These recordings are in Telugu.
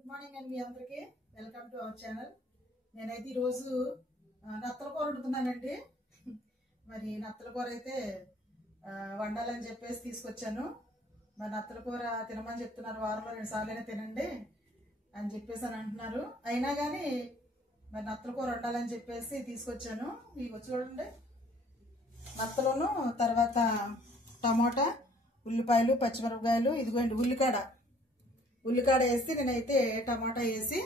గుడ్ మార్నింగ్ అండి అందరికీ. Welcome to our channel. నేనైతే ఈరోజు నత్తల కూర వండుతున్నానండి. మరి నత్తల కూర అయితే వండాలని చెప్పేసి తీసుకొచ్చాను. మరి నత్తల కూర తినమని చెప్తున్నారు, వారంలో 2 సార్లైనా తినండి అని చెప్పేసి అని అంటున్నారు. అయినా కానీ మరి నత్తల కూర వండాలని చెప్పేసి తీసుకొచ్చాను. ఇవి చూడండి, నత్తలను, తర్వాత టమాటా, ఉల్లిపాయలు, పచ్చిమిరపకాయలు, ఇదిగోండి ఉల్లికాడ వేసి నేనైతే టమాటా వేసి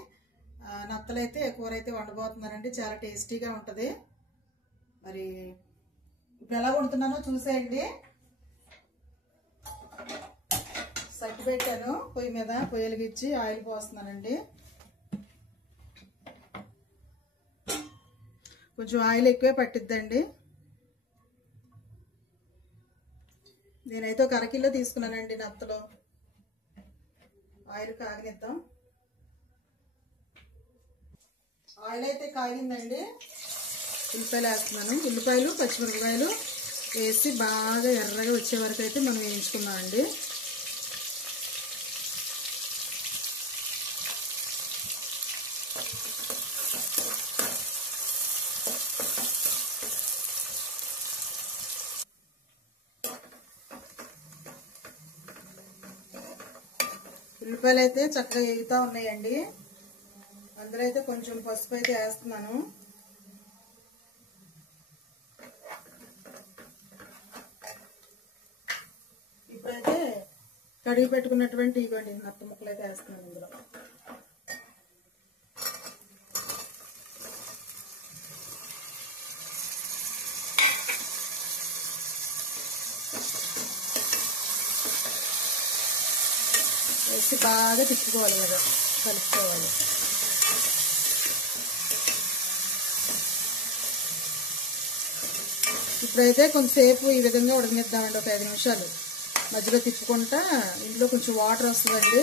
నత్తలైతే కూర అయితే వండబోతున్నానండి. చాలా టేస్టీగా ఉంటుంది. మరి ఇప్పుడు ఎలా వండుతున్నానో చూసేయండి. సగ్గు పెట్టాను పొయ్యి మీద, పొయ్యి వెలిగించి ఆయిల్ పోస్తున్నానండి. కొంచెం ఆయిల్ ఎక్కువే పట్టిద్దండి. నేనైతే ఒక అరకిలో తీసుకున్నానండి నత్తలు. ఆయిల్ కాగనిద్దాం. ఆయిల్ అయితే కాగిందండి. ఉల్లిపాయలు వేస్తున్నాను. ఉల్లిపాయలు, పచ్చిమిరపకాయలు వేసి బాగా ఎర్రగా వచ్చే వరకు అయితే మనం వేయించుకున్నామండి. ఉల్లిపాయలు అయితే చక్కగా వేగుతూ ఉన్నాయండి. అందులో అయితే కొంచెం పసుపు అయితే వేస్తున్నాను. ఇప్పుడైతే కడిగి పెట్టుకున్నటువంటి ఇవ్వండి నత్త ముక్కలు అయితే వేస్తున్నాను ఇందులో. వేసి బాగా తిప్పుకోవాలి కదా, కలుపుకోవాలి. ఇప్పుడైతే కొంచెంసేపు ఈ విధంగా ఉడకనిద్దామండి, ఒక 5 నిమిషాలు. మధ్యలో తిప్పుకుంటా. ఇందులో కొంచెం వాటర్ వస్తుందండి,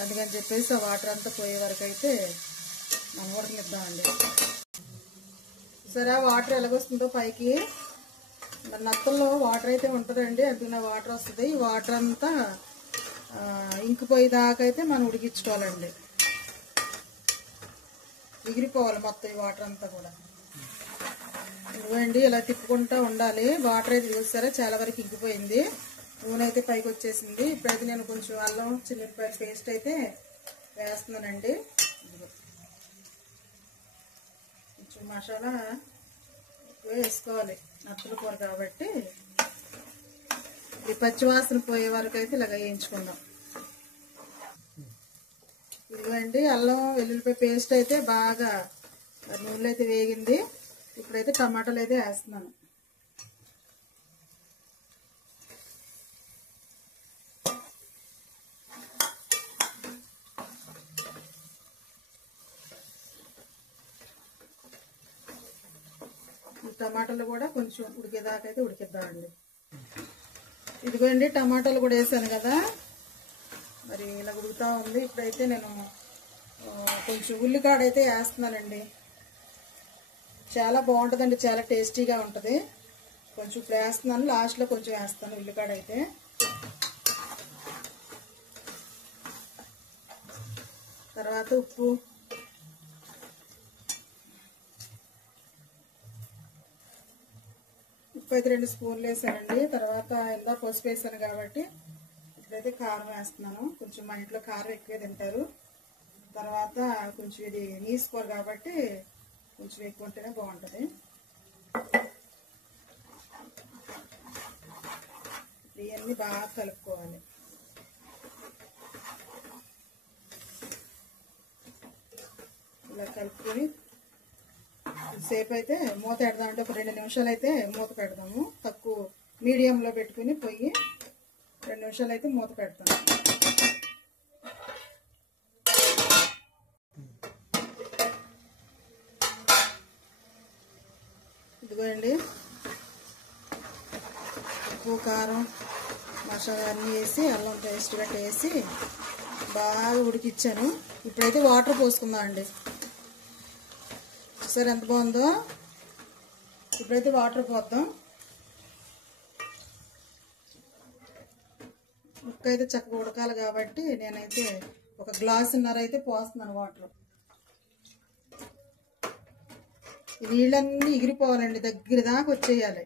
అందుకని చెప్పేసి ఆ వాటర్ అంతా పోయే వరకు అయితే మనం ఉడకనిద్దామండి. సరే, వాటర్ ఎలాగొస్తుందో పైకి, మరి నత్తల్లో వాటర్ అయితే ఉంటుందండి, అందుకని వాటర్ వస్తుంది. ఈ వాటర్ అంతా ఇంకిపోయేదాకా అయితే మనం ఉడికించుకోవాలండి. ఎగిరిపోవాలి మొత్తం ఈ వాటర్ అంతా కూడా. ఇవ్వండి, ఇలా తిప్పుకుంటూ ఉండాలి. వాటర్ అయితే చూసారా చాలా వరకు ఇంకిపోయింది, నూనె అయితే పైకి వచ్చేసింది. ఇప్పుడైతే నేను కొంచెం అల్లం చిల్లిపాయల పేస్ట్ అయితే వేస్తున్నానండి. కొంచెం మసాలా వేసుకోవాలి, నత్తల కూర కాబట్టి. ఈ పచ్చివాసన పోయే వరకు అయితే ఇలాగ వేయించుకుందాం. ఇదిగోండి, అల్లం వెల్లుల్లిపాయ పేస్ట్ అయితే బాగా నూనెలో అయితే వేగింది. ఇప్పుడైతే టమాటాలు అయితే వేస్తున్నాను. ఈ టమాటాలు కూడా కొంచెం ఉడికేదాకా అయితే ఉడికిద్దామండి. ఇదిగోండి, టమాటాలు కూడా వేసాను కదా, మరి ఇలా ఉడుకుతూ ఉంది. ఇప్పుడైతే నేను కొంచెం ఉల్లికాడ అయితే వేస్తున్నానండి. చాలా బాగుంటుందండి, చాలా టేస్టీగా ఉంటుంది. కొంచెం ఇప్పుడు వేస్తున్నాను, లాస్ట్లో కొంచెం వేస్తాను ఉల్లికాడ అయితే. తర్వాత ఉప్పు, అయితే 2 స్పూన్లు వేసానండి. తర్వాత ఎంత పసుపు వేసాను కాబట్టి ఇప్పుడైతే కారం వేస్తున్నాను. కొంచెం మా ఇంట్లో కారం ఎక్కువే తింటారు. తర్వాత కొంచెం ఇది నీసుకోరు కాబట్టి కొంచెం ఎక్కువ ఉంటేనే బాగుంటుంది. ఇవన్నీ బాగా కలుపుకోవాలి. ఇలా కలుపుకొని సేపు అయితే మూత పెడదామంటే ఒక 2 నిమిషాలు అయితే మూత పెడదాము. తక్కువ మీడియంలో పెట్టుకుని పొయ్యి 2 నిమిషాలు అయితే మూత పెడతాము. ఇదిగోండి, ఉప్పు, కారం, మసాలా అన్నీ వేసి అల్లం పేస్ట్ గట్ట వేసి బాగా ఉడికిచ్చాను. ఇప్పుడైతే వాటర్ పోసుకుందాం అండి. సరే, ఎంత బాగుందో. ఇప్పుడైతే వాటర్ పోద్దాం. ముక్క అయితే చక్కగా ఉడకాలి కాబట్టి నేనైతే ఒక గ్లాసున్నర అయితే పోస్తున్నాను వాటర్. ఈ నీళ్ళన్నీ ఎగిరిపోవాలండి, దగ్గర దాకా వచ్చేయాలి.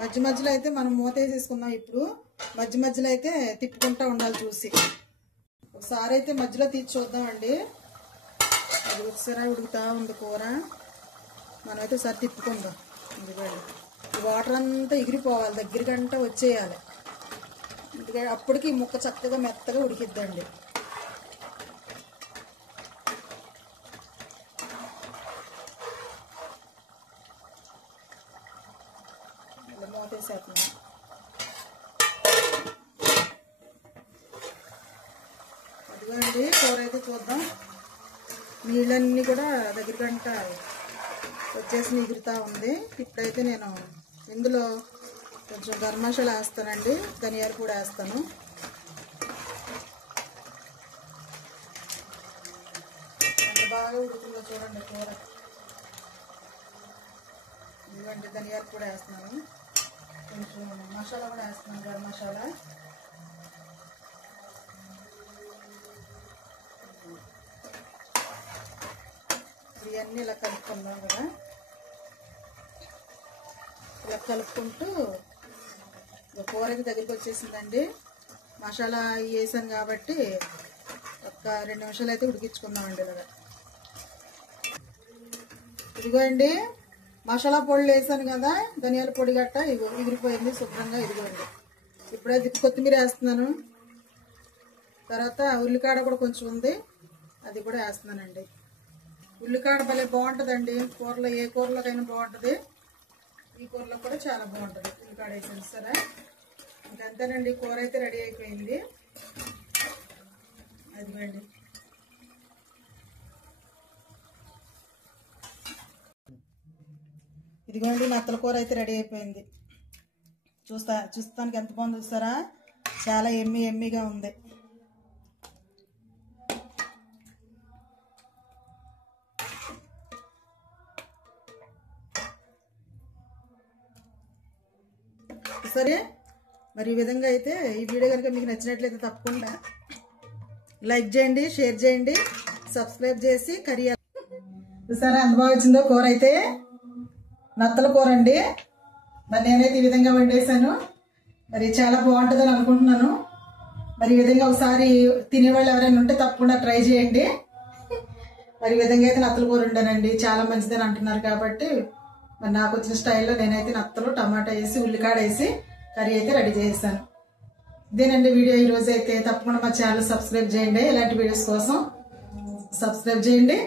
మధ్య మధ్యలో అయితే మనం మూత వేసేసుకుందాం. ఇప్పుడు మధ్య మధ్యలో అయితే తిప్పుకుంటూ ఉండాలి చూసి. ఒకసారి అయితే మధ్యలో తీసి చూద్దామండి. అది ఒకసారి ఉడుకుతా ఉంది కూర. మనమైతే ఒకసారి తిప్పుకుందాం. ఇదిగోండి, ఈ వాటర్ అంతా ఎగిరిపోవాలి, దగ్గరికంటే వచ్చేయాలి. అప్పటికి ఈ ముక్క చక్కగా మెత్తగా ఉడికిద్దండి. మూతేసేస్తున్నాం. అదిగోండి కూర అయితే చూద్దాం. నీళ్ళన్నీ కూడా దగ్గరికంట వచ్చేసి ఎగురుతూ ఉంది. ఇప్పుడైతే నేను ఇందులో కొంచెం గరం మసాలా వేస్తానండి, ధనియాల పొడి వేస్తాను. ఎంత బాగా ఉడుకుందో చూడండి కూర. ఇదిగోండి ధనియాల పొడి వేస్తున్నాను, కొంచెం మసాలా కూడా వేస్తున్నాను, గరం మసాలా. ఇవన్నీ ఇలా కలుపుకుందాం కదా. ఇలా కలుపుకుంటూ కూర అయితే దగ్గరికి వచ్చేసిందండి. మసాలా వేసాను కాబట్టి ఒక 2 నిమిషాలు అయితే ఉడికించుకుందామండి ఇలాగా. ఇదిగోండి మసాలా పొడులు వేసాను కదా, ధనియాల పొడి గట్ట ఎగిరిపోయింది శుభ్రంగా. ఇదిగోండి ఇప్పుడైతే కొత్తిమీర వేస్తున్నాను. తర్వాత ఉల్లికాడ కూడా కొంచెం ఉంది, అది కూడా వేస్తున్నానండి. ఉల్లికాడ భలే బాగుంటుందండి కూరలో, ఏ కూరలోకైనా బాగుంటుంది. ఈ కూరలో కూడా చాలా బాగుంటుంది ఉల్లికాడ వేసాను సరే. ఇంకంతేనండి, కూర అయితే రెడీ అయిపోయింది. అదిగోండి ఇదిగోండి నత్తల కూర అయితే రెడీ అయిపోయింది. చూస్తానికి ఎంత బాగుంది చూస్తారా, చాలా ఎమ్మీగా ఉంది. సరే మరి ఈ విధంగా అయితే ఈ వీడియో కనుక మీకు నచ్చినట్లయితే తప్పకుండా లైక్ చేయండి, షేర్ చేయండి, సబ్స్క్రైబ్ చేసి కర్రీ. సరే ఎంత బాగా వచ్చిందో కూర అయితే. నత్తల కూర అండి. మరి నేనైతే ఈ విధంగా వండేసాను. మరి చాలా బాగుంటుందని అనుకుంటున్నాను. మరి ఈ విధంగా ఒకసారి తినేవాళ్ళు ఎవరైనా ఉంటే తప్పకుండా ట్రై చేయండి. మరి ఈ విధంగా అయితే నత్తల కూర ఉండానండి, చాలా మంచిదని అంటున్నారు కాబట్టి మరి నాకు వచ్చిన స్టైల్లో నేనైతే నత్తలు టమాటా వేసి ఉల్లికాడ వేసి కర్రీ అయితే రెడీ చేసాను. ఇదేనండి వీడియో ఈరోజు అయితే. తప్పకుండా మా ఛానల్ సబ్స్క్రైబ్ చేయండి. ఇలాంటి వీడియోస్ కోసం సబ్స్క్రైబ్ చేయండి,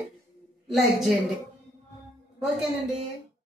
లైక్ చేయండి. ఓకేనండి.